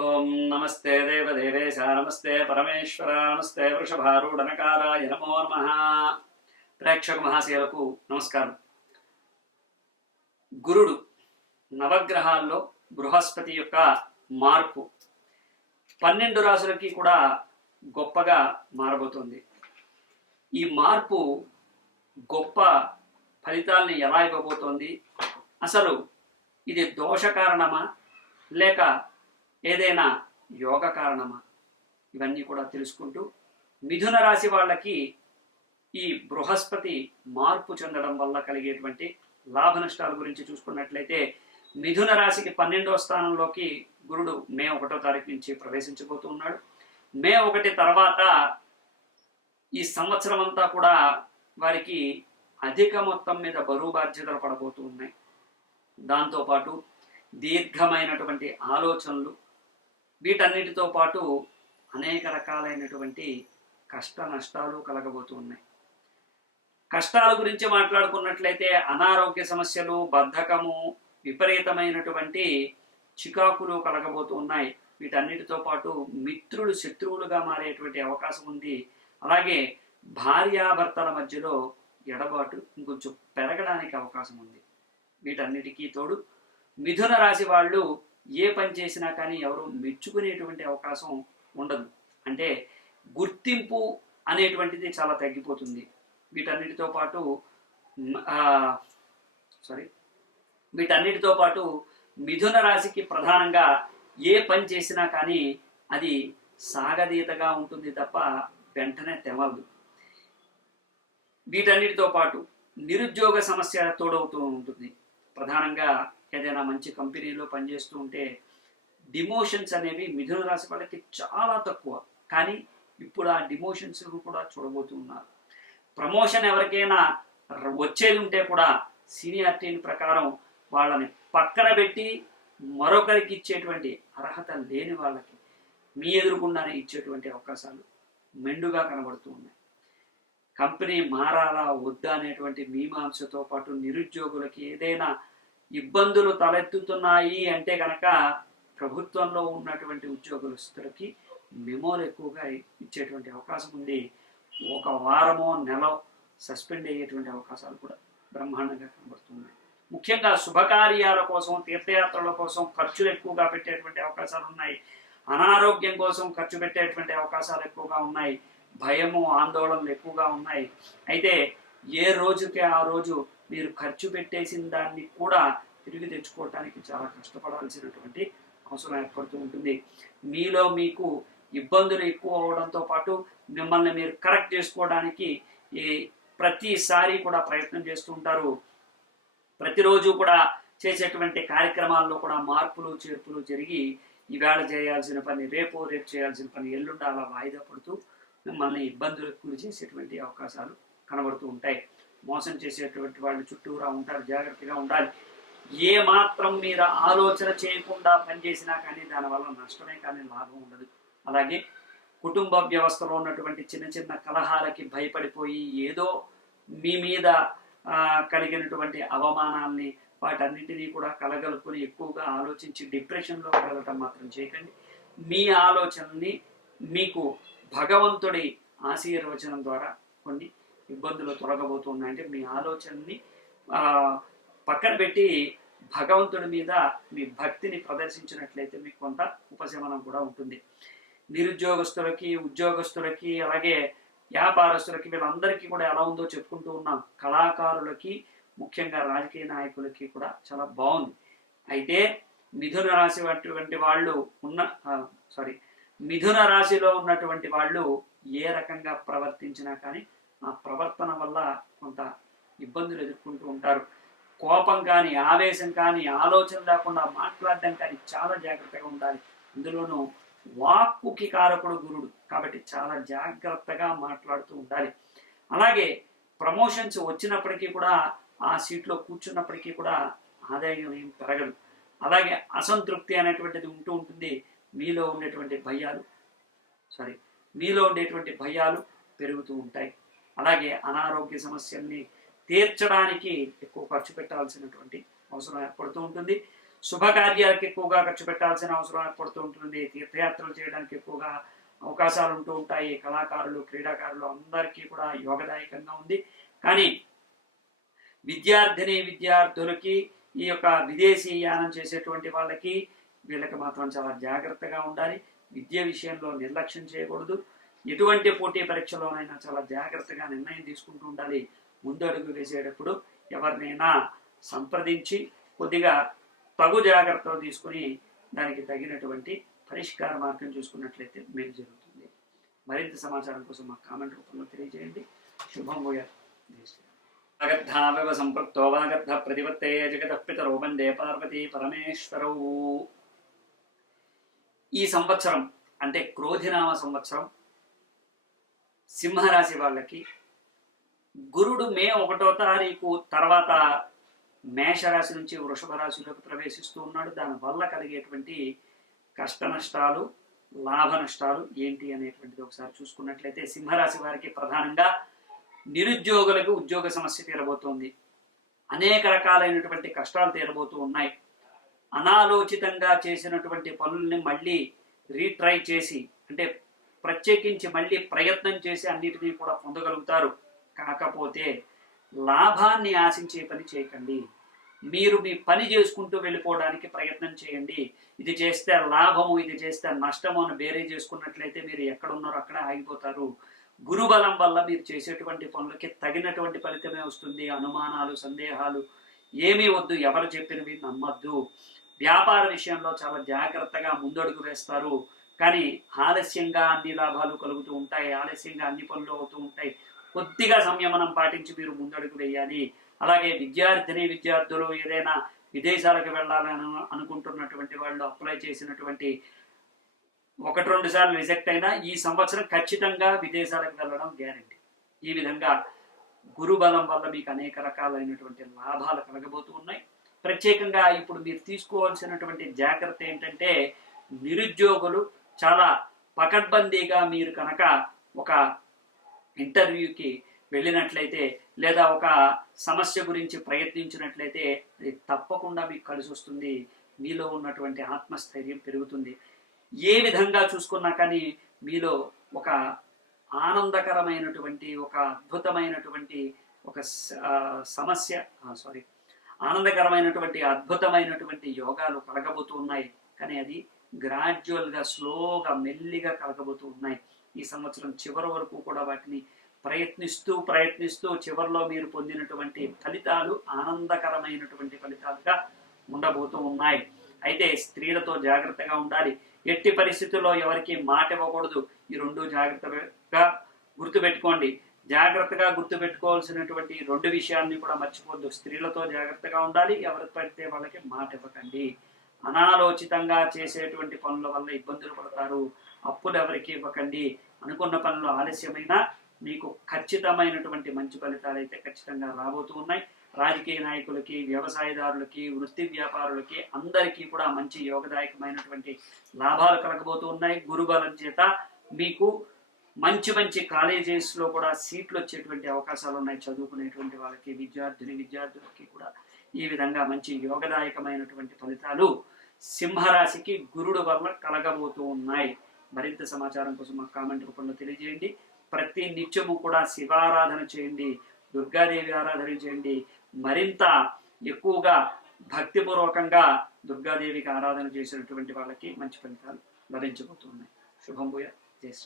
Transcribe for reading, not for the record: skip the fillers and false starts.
ఓం నమస్తే దేవదేవేశ నమస్తే పరమేశ్వర నమస్తే వృషభారూఢనకారాయ నమో నమః. ప్రేక్షక మహాశయులకు నమస్కారం. గురుడు నవగ్రహాల్లో బృహస్పతి యొక్క మార్పు 12 రాశులకి కూడా గొప్పగా మారబోతుంది. ఈ మార్పు గొప్ప ఫలితాలని ఎలా ఇవ్వబోతోంది, అసలు ఇది దోష కారణమా లేక ఏదైనా యోగ కారణమా, ఇవన్నీ కూడా తెలుసుకుంటూ మిథున రాశి వాళ్ళకి ఈ బృహస్పతి మార్పు చెందడం వల్ల కలిగేటువంటి లాభ నష్టాల గురించి చూసుకున్నట్లయితే మిథున రాశికి 12వ స్థానంలోకి గురుడు మే 1వ తారీఖు నుంచి ప్రవేశించబోతున్నాడు. మే 1 తర్వాత ఈ సంవత్సరం అంతా కూడా వారికి అధిక మొత్తం మీద బరువు బాధ్యతలు పడబోతూ ఉన్నాయి. దాంతోపాటు దీర్ఘమైనటువంటి ఆలోచనలు, వీటన్నిటితో పాటు అనేక రకాలైనటువంటి కష్ట నష్టాలు కలగబోతూ ఉన్నాయి. కష్టాల గురించి మాట్లాడుకున్నట్లయితే అనారోగ్య సమస్యలు, బద్ధకము, విపరీతమైనటువంటి చికాకులు కలగబోతూ ఉన్నాయి. వీటన్నిటితో పాటు మిత్రులు శత్రువులుగా మారేటువంటి అవకాశం ఉంది. అలాగే భార్యాభర్తల మధ్యలో ఎడబాటు ఇంకొంచెం పెరగడానికి అవకాశం ఉంది. వీటన్నిటికీ తోడు మిథున రాశి వాళ్ళు ఏ పని చేసినా కానీ ఎవరు మెచ్చుకునేటువంటి అవకాశం ఉండదు. అంటే గుర్తింపు అనేటువంటిది చాలా తగ్గిపోతుంది. వీటన్నిటితో పాటు మిథున రాశికి ప్రధానంగా ఏ పని చేసినా కానీ అది సాగదీతగా ఉంటుంది తప్ప వెంటనే తెమలదు. వీటన్నిటితో పాటు నిరుద్యోగ సమస్య తోడవుతూ ఉంటుంది. ప్రధానంగా ఏదైనా మంచి కంపెనీలో పనిచేస్తూ ఉంటే డిమోషన్స్ అనేవి మిథున రాశి వాళ్ళకి చాలా తక్కువ, కానీ ఇప్పుడు ఆ డిమోషన్స్ కూడా చూడబోతున్నారు. ప్రమోషన్ ఎవరికైనా వచ్చేది ఉంటే కూడా సీనియారిటీ ప్రకారం వాళ్ళని పక్కన పెట్టి మరొకరికి ఇచ్చేటువంటి అర్హత లేని వాళ్ళకి మీ ఎదురుకుండానే ఇచ్చేటువంటి అవకాశాలు మెండుగా కనబడుతూ ఉన్నాయి. కంపెనీ మారాలా వద్దా అనేటువంటి మీమాంసతో పాటు నిరుద్యోగులకి ఏదైనా ఇబ్బందులు తలెత్తుతున్నాయి అంటే కనుక ప్రభుత్వంలో ఉన్నటువంటి ఉద్యోగస్తులకి మెమోలు ఎక్కువగా ఇచ్చేటువంటి అవకాశం ఉంది. ఒక వారమో నెల సస్పెండ్ అయ్యేటువంటి అవకాశాలు కూడా బ్రహ్మాండంగా కనబడుతున్నాయి. ముఖ్యంగా శుభకార్యాల కోసం, తీర్థయాత్రల కోసం ఖర్చులు ఎక్కువగా పెట్టేటువంటి అవకాశాలు ఉన్నాయి. అనారోగ్యం కోసం ఖర్చు పెట్టేటువంటి అవకాశాలు ఎక్కువగా ఉన్నాయి. భయము, ఆందోళనలు ఎక్కువగా ఉన్నాయి. అయితే ఏ రోజుకి ఆ రోజు మీరు ఖర్చు పెట్టేసిన దాన్ని కూడా తిరిగి తెచ్చుకోవటానికి చాలా కష్టపడాల్సినటువంటి అవసరం ఏర్పడుతూ ఉంటుంది. మీలో మీకు ఇబ్బందులు ఎక్కువ అవడంతో పాటు మిమ్మల్ని మీరు కరెక్ట్ చేసుకోవడానికి ప్రతిసారి కూడా ప్రయత్నం చేస్తూ ఉంటారు. ప్రతిరోజు కూడా చేసేటువంటి కార్యక్రమాల్లో కూడా మార్పులు చేర్పులు జరిగి ఈవేళ చేయాల్సిన పని రేపు చేయాల్సిన పని ఎల్లుండి అలా వాయిదా పడుతూ మిమ్మల్ని ఇబ్బందులకు గురి చేసేటువంటి అవకాశాలు కనబడుతూ ఉంటాయి. మోసం చేసేటువంటి వాళ్ళు చుట్టూరా ఉంటారు, జాగ్రత్తగా ఉండాలి. ఏ మాత్రం మీరు ఆలోచన చేయకుండా పనిచేసినా కానీ దానివల్ల నష్టమే కానీ లాభం ఉండదు. అలాగే కుటుంబ వ్యవస్థలో ఉన్నటువంటి చిన్న చిన్న కలహాలకి భయపడిపోయి ఏదో మీ మీద కలిగినటువంటి అవమానాల్ని వాటన్నిటినీ కూడా కలగలుపుకొని ఎక్కువగా ఆలోచించి డిప్రెషన్లో వెళ్ళటం మాత్రం చేయకండి. మీ ఆలోచనల్ని మీకు భగవంతుడి ఆశీర్వచనం ద్వారా కొన్ని ఇబ్బందులు తొలగబోతున్నాయంటే మీ ఆలోచనని పక్కన పెట్టి భగవంతుడి మీద మీ భక్తిని ప్రదర్శించినట్లయితే మీకు కొంత ఉపశమనం కూడా ఉంటుంది. నిరుద్యోగస్తులకి, ఉద్యోగస్తులకి, అలాగే వ్యాపారస్తులకి, వీళ్ళందరికీ కూడా ఎలా ఉందో చెప్పుకుంటూ ఉన్నాం. కళాకారులకి, ముఖ్యంగా రాజకీయ నాయకులకి కూడా చాలా బాగుంది. అయితే మిథున రాశిలో ఉన్నటువంటి వాళ్ళు ఏ రకంగా ప్రవర్తించినా కానీ ఆ ప్రవర్తన వల్ల కొంత ఇబ్బందులు ఎదుర్కొంటూ ఉంటారు. కోపం కానీ, ఆవేశం కానీ, ఆలోచన లేకుండా మాట్లాడడం కానీ చాలా జాగ్రత్తగా ఉండాలి. అందులోనూ వాక్కుకి కారకుడు గురుడు కాబట్టి చాలా జాగ్రత్తగా మాట్లాడుతూ ఉండాలి. అలాగే ప్రమోషన్స్ వచ్చినప్పటికీ కూడా ఆ సీట్లో కూర్చున్నప్పటికీ కూడా ఆదాయం ఏం పెరగదు. అలాగే అసంతృప్తి అనేటువంటిది ఉంటూ ఉంటుంది. మీలో ఉండేటువంటి భయాలు పెరుగుతూ ఉంటాయి. అలాగే అనారోగ్య సమస్యల్ని తీర్చడానికి ఎక్కువ ఖర్చు పెట్టాల్సినటువంటి అవసరం ఏర్పడుతూ ఉంటుంది. శుభకార్యాలకు ఎక్కువగా ఖర్చు పెట్టాల్సిన అవసరం ఏర్పడుతూ ఉంటుంది. తీర్థయాత్రలు చేయడానికి ఎక్కువగా అవకాశాలు ఉంటూ ఉంటాయి. కళాకారులు, క్రీడాకారులు అందరికీ కూడా యోగదాయకంగా ఉంది. కానీ విద్యార్థులకి ఈ యొక్క విదేశీ యానం చేసేటువంటి వీళ్ళకి మాత్రం చాలా జాగ్రత్తగా ఉండాలి. విద్య విషయంలో నిర్లక్ష్యం చేయకూడదు. ఎటువంటి పోటీ పరీక్షలోనైనా చాలా జాగ్రత్తగా నిర్ణయం తీసుకుంటూ ఉండాలి. ముందు అడుగు వేసేటప్పుడు ఎవరినైనా సంప్రదించి కొద్దిగా తగు జాగ్రత్తలు తీసుకుని దానికి తగినటువంటి పరిష్కార మార్గం చూసుకున్నట్లయితే మేలు జరుగుతుంది. మరింత సమాచారం కోసం మా కామెంట్ రూపంలో తెలియజేయండి. శుభం భూయాత్. వాగర్ధావివ సంపృక్తో వాగర్ధ ప్రతిపత్తే జగతః పితరౌ వందే పార్వతీ పరమేశ్వరౌ. ఈ సంవత్సరం అంటే క్రోధినామ సంవత్సరం సింహరాశి వాళ్ళకి గురుడు మే 1వ తారీఖు తర్వాత మేషరాశి నుంచి వృషభ రాశిలోకి ప్రవేశిస్తూ ఉన్నాడు. దానివల్ల కలిగేటువంటి కష్ట నష్టాలు, లాభ నష్టాలు ఏంటి అనేటువంటిది ఒకసారి చూసుకున్నట్లయితే సింహరాశి వారికి ప్రధానంగా నిరుద్యోగులకు ఉద్యోగ సమస్య తీరబోతోంది. అనేక రకాలైనటువంటి కష్టాలు తీరబోతూ ఉన్నాయి. అనాలోచితంగా చేసినటువంటి పనుల్ని మళ్ళీ రీట్రై చేసి అంటే ప్రత్యేకించి మళ్ళీ ప్రయత్నం చేసి అన్నిటినీ కూడా పొందగలుగుతారు. కాకపోతే లాభాన్ని ఆశించే పని చేయకండి. మీరు మీ పని చేసుకుంటూ వెళ్ళిపోవడానికి ప్రయత్నం చేయండి. ఇది చేస్తే లాభము, ఇది చేస్తే నష్టము అని బేరీ చేసుకున్నట్లయితే మీరు ఎక్కడున్నారో అక్కడ ఆగిపోతారు. గురుబలం వల్ల మీరు చేసేటువంటి పనులకి తగినటువంటి ఫలితమే వస్తుంది. అనుమానాలు, సందేహాలు ఏమీ వద్దు. ఎవరు చెప్పినవి నమ్మద్దు. వ్యాపార విషయంలో చాలా జాగ్రత్తగా ముందడుగు వేస్తారు. కానీ ఆలస్యంగా అన్ని లాభాలు కలుగుతూ ఉంటాయి. ఆలస్యంగా అన్ని పనులు అవుతూ ఉంటాయి. కొద్దిగా సంయమనం పాటించి మీరు ముందడుగు వేయాలి. అలాగే విద్యార్థులు ఏదైనా విదేశాలకు వెళ్ళాలని అనుకుంటున్నటువంటి వాళ్ళు అప్లై చేసినటువంటి 1-2 సార్లు రిజెక్ట్ అయినా ఈ సంవత్సరం ఖచ్చితంగా విదేశాలకు వెళ్ళడం గ్యారెంటీ. ఈ విధంగా గురుబలం వల్ల మీకు అనేక రకాలైనటువంటి లాభాలు కలగబోతూ ఉన్నాయి. ప్రత్యేకంగా ఇప్పుడు మీరు తీసుకోవాల్సినటువంటి జాగ్రత్త ఏంటంటే నిరుద్యోగులు చాలా పకడ్బందీగా మీరు కనుక ఒక ఇంటర్వ్యూకి వెళ్ళినట్లయితే లేదా ఒక సమస్య గురించి ప్రయత్నించినట్లయితే అది తప్పకుండా మీకు కలిసి వస్తుంది. మీలో ఉన్నటువంటి ఆత్మస్థైర్యం పెరుగుతుంది. ఏ విధంగా చూసుకున్నా కానీ మీలో ఒక ఆనందకరమైనటువంటి ఒక అద్భుతమైనటువంటి ఒక అద్భుతమైనటువంటి యోగాలు కలగబోతూ ఉన్నాయి. కానీ అది గ్రాడ్యువల్గా, స్లోగా, మెల్లిగా కలగబోతూ ఉన్నాయి. ఈ సంవత్సరం చివరి వరకు కూడా వాటిని ప్రయత్నిస్తూ చివరిలో మీరు పొందినటువంటి ఫలితాలు ఆనందకరమైనటువంటి ఫలితాలుగా ఉండబోతూ ఉన్నాయి. అయితే స్త్రీలతో జాగ్రత్తగా ఉండాలి. ఎట్టి పరిస్థితుల్లో ఎవరికి మాట ఇవ్వకూడదు. ఈ 2 జాగ్రత్తగా గుర్తుపెట్టుకోండి. జాగ్రత్తగా గుర్తుపెట్టుకోవాల్సినటువంటి 2 విషయాన్ని కూడా మర్చిపోద్దు. స్త్రీలతో జాగ్రత్తగా ఉండాలి. ఎవరికి పడితే వాళ్ళకి మాట ఇవ్వకండి. అనాలోచితంగా చేసేటువంటి పనుల వల్ల ఇబ్బందులు పడతారు. అప్పులు ఎవరికి ఇవ్వకండి. అనుకున్న పనులు ఆలస్యమైనా మీకు ఖచ్చితమైనటువంటి మంచి ఫలితాలు అయితే ఖచ్చితంగా రాబోతూ ఉన్నాయి. రాజకీయ నాయకులకి, వ్యవసాయదారులకి, వృత్తి వ్యాపారులకి అందరికీ కూడా మంచి యోగదాయకమైనటువంటి లాభాలు కలగబోతూ ఉన్నాయి. గురుబలం చేత మీకు మంచి కాలేజెస్లో కూడా సీట్లు వచ్చేటువంటి అవకాశాలు ఉన్నాయి. చదువుకునేటువంటి వాళ్ళకి, విద్యార్థులకి కూడా ఈ విధంగా మంచి యోగదాయకమైనటువంటి ఫలితాలు సింహరాశికి గురుడు వల్ల కలగబోతూ ఉన్నాయి. మరింత సమాచారం కోసం మా కామెంట్ రూపంలో తెలియజేయండి. ప్రతి నిత్యము కూడా శివారాధన చేయండి, దుర్గాదేవి ఆరాధన చేయండి. మరింత ఎక్కువగా భక్తిపూర్వకంగా దుర్గాదేవికి ఆరాధన చేసినటువంటి వాళ్ళకి మంచి ఫలితాలు లభించబోతున్నాయి. శుభం భూయాత్. జై శ్రీ.